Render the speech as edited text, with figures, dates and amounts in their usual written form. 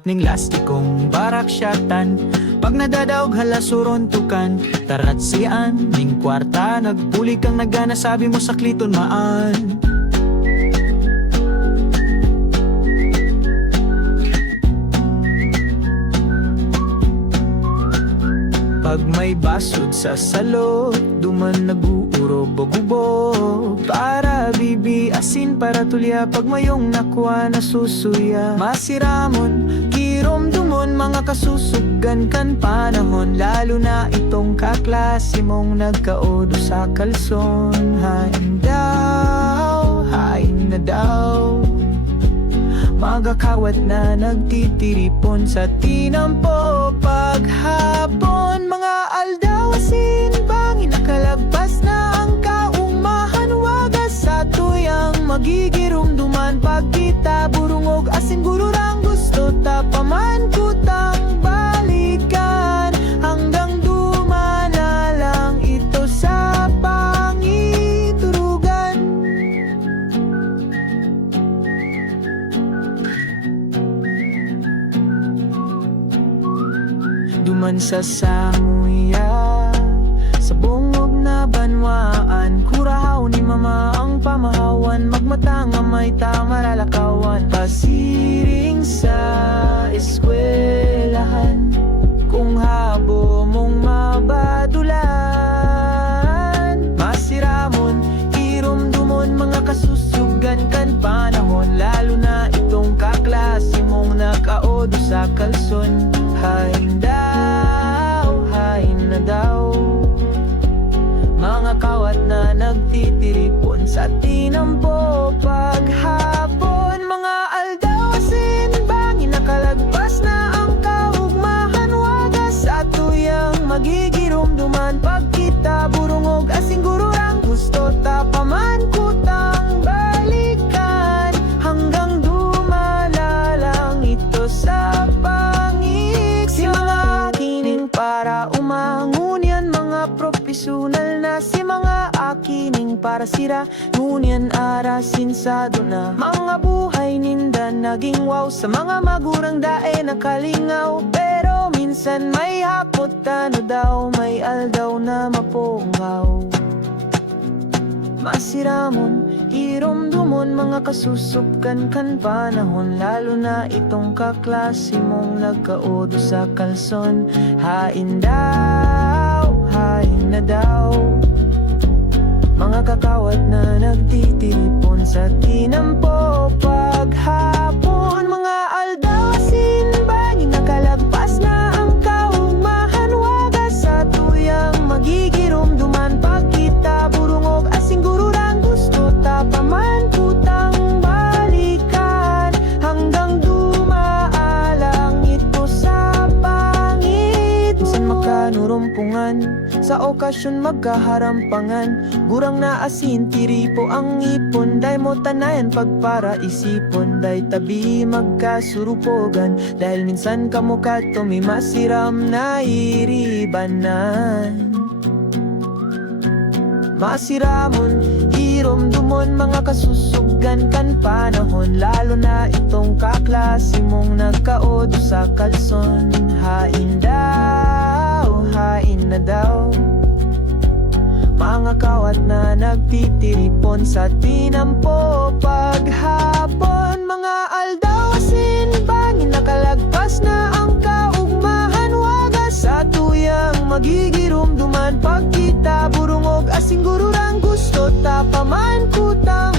Liwat ning lastikong baraksyatan, pag nadadaog halasuron tukan. Tarat siyan ning kwarta, nagbulig kang nagana, sabi mo sakliton maan. Pag may basod sa salot, duman naguuro bagubo. Para bibiasin para tulya, pag mayong nakwa nasusuya. Masiramon, kirom dumon, mga kasusugan kan panahon. Lalo na itong kaklase mong nagkaodo sa kalson. Hain na daw, magakawat na nagtitiripon sa tinampo paghapon. Mga aldawasin, bangin nakalagpas na ang kaumahan. Wagas sa tuyang magigirumduman, pagkita burungog asin gururang gusto tapaman kutang balikan. Hanggang dumana lang ito sa pangiturugan. Duman sa samuya, sa bungog na banwaan. Kurahaw ni mama ang pamahawan, magmatang may tamaralakawan. Pasiring sa eskwelahan, kung habo mong mabadulan. Masiramon, irumdumon, mga kasusugan kan panahon. Lalo na itong kaklase mong nakaodo sa kalson. Hain na daw, mga kawat na nagtitiripon sa tinampo paghapon. Mga aldawasin, bangin nakalagpas na ang kaugmahan. Wagas sa tuyang magigirumduman, pagkita burungog asing gururang gusto tapaman kutang balikan. Hanggang dumana lang ito sa si mga kining para umangunyan, mga profesional na si mga akining para sira. Ngunyan arasin sa duna, mga buhay ninda naging wow. Sa mga magurang dae nakalingaw, pero minsan may hapot tano daw, may aldaw na mapungaw. Masiramon, irumdumon, mga kasusubkan kan panahon. Lalo na itong kaklase mong nagkaodo sa kalson. Hain na daw, mga kakawat na nagtitiripon sa tinampo paghapon. Mga aldawasin, bangin nakalagpas na ang kaugmahan. Wagas sa tuyang magigirumduman, pagkita burungog asing gururang gusto tapaman kutang balikan. Hanggang dumaalang ito sa pangit. Minsan makanurumpungan, sa okasyon magkaharampangan. Burang na asin, tiripo ang ipon. Day mo tanayan pagpara isipon. Day tabi magkasurupogan, dahil minsan kamukha to may masiram na iribanan. Masiramon, irumdumon, mga kasusugan kan panahon. Lalo na itong kaklase mong nagkaodo sa kalson. Hain na daw, mga kawat na nagtitiripon sa tinampo paghapon. Mga aldawasin, bangin nakalagpas na ang kaugmahan. Wagas sa tuyang magigirumduman, pagkita burungog asing gururang gusto tapaman kutang